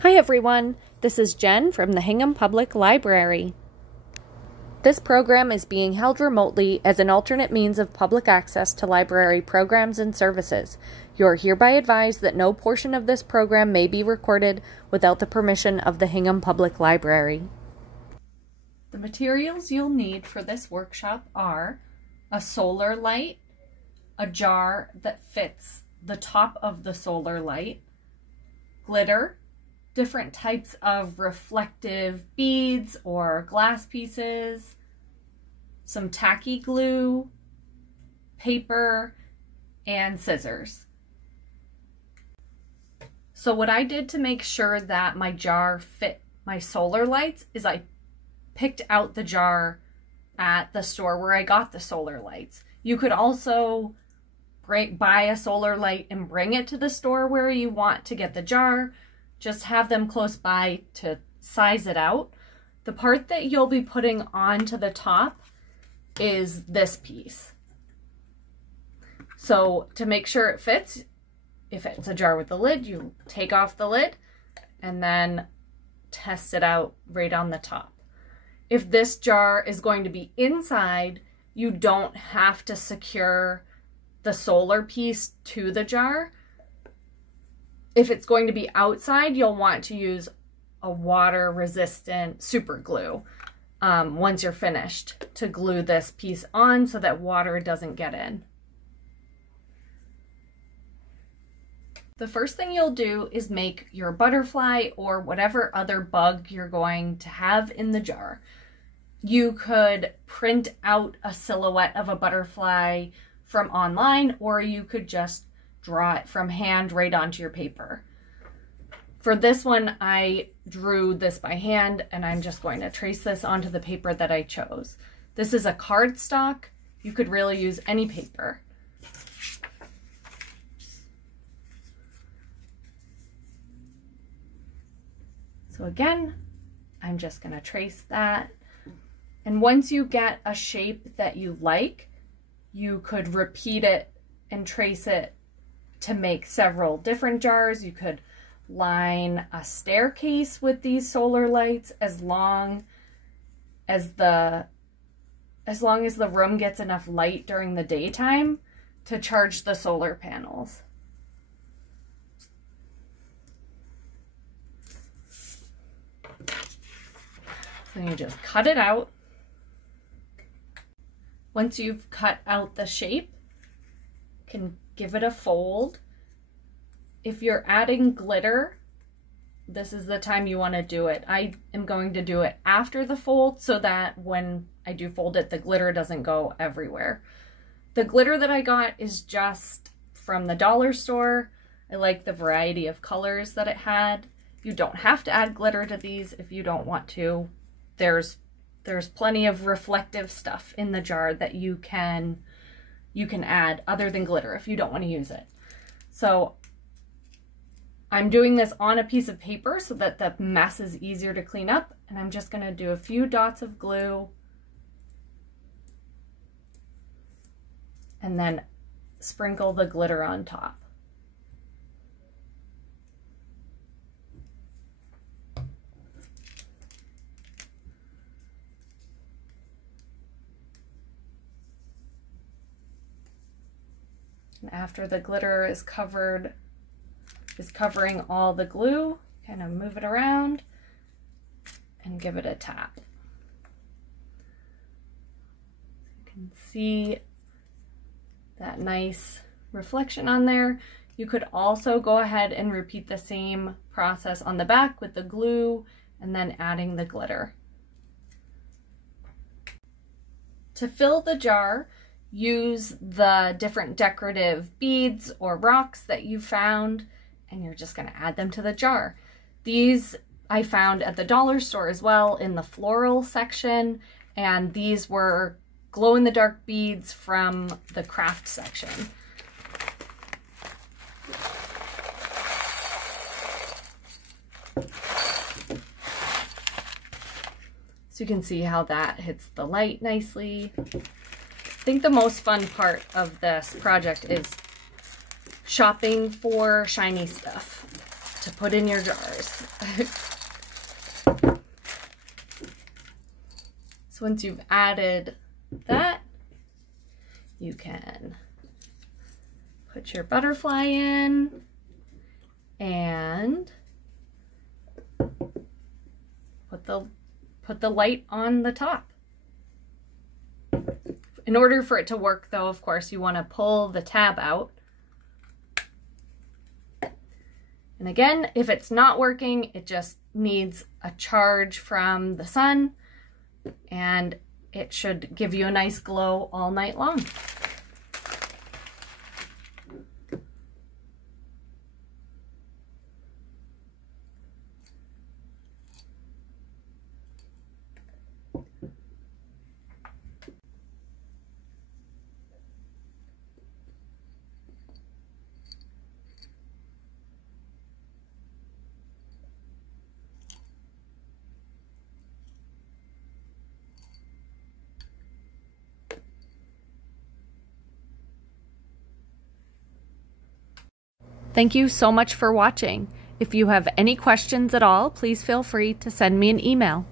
Hi everyone, this is Jen from the Hingham Public Library. This program is being held remotely as an alternate means of public access to library programs and services. You are hereby advised that no portion of this program may be recorded without the permission of the Hingham Public Library. The materials you'll need for this workshop are a solar light, a jar that fits the top of the solar light, glitter, different types of reflective beads or glass pieces, some tacky glue, paper, and scissors. So what I did to make sure that my jar fit my solar lights is I picked out the jar at the store where I got the solar lights. You could also buy a solar light and bring it to the store where you want to get the jar. Just have them close by to size it out. The part that you'll be putting onto the top is this piece. So to make sure it fits, if it's a jar with the lid, you take off the lid and then test it out right on the top. If this jar is going to be inside, you don't have to secure the solar piece to the jar. If it's going to be outside, you'll want to use a water-resistant super glue once you're finished to glue this piece on so that water doesn't get in. The first thing you'll do is make your butterfly or whatever other bug you're going to have in the jar. You could print out a silhouette of a butterfly from online, or you could just draw it from hand right onto your paper. For this one, I drew this by hand and I'm just going to trace this onto the paper that I chose. This is a cardstock. You could really use any paper. So again, I'm just going to trace that. And once you get a shape that you like, you could repeat it and trace it to make several different jars. You could line a staircase with these solar lights as long as the room gets enough light during the daytime to charge the solar panels. So you just cut it out. Once you've cut out the shape, you can give it a fold. If you're adding glitter, this is the time you want to do it. I am going to do it after the fold so that when I do fold it, the glitter doesn't go everywhere. The glitter that I got is just from the dollar store. I like the variety of colors that it had. You don't have to add glitter to these if you don't want to. There's plenty of reflective stuff in the jar that you can add other than glitter if you don't want to use it. So I'm doing this on a piece of paper so that the mess is easier to clean up, and I'm just going to do a few dots of glue and then sprinkle the glitter on top. And after the glitter is covering all the glue, kind of move it around and give it a tap. You can see that nice reflection on there. You could also go ahead and repeat the same process on the back with the glue and then adding the glitter. To fill the jar, use the different decorative beads or rocks that you found, and you're just going to add them to the jar. These I found at the dollar store as well in the floral section, and these were glow-in-the-dark beads from the craft section. So you can see how that hits the light nicely. I think the most fun part of this project is shopping for shiny stuff to put in your jars. So once you've added that, you can put your butterfly in and put the light on the top. In order for it to work though, of course, you want to pull the tab out. And again, if it's not working, it just needs a charge from the sun and it should give you a nice glow all night long. Thank you so much for watching. If you have any questions at all, please feel free to send me an email.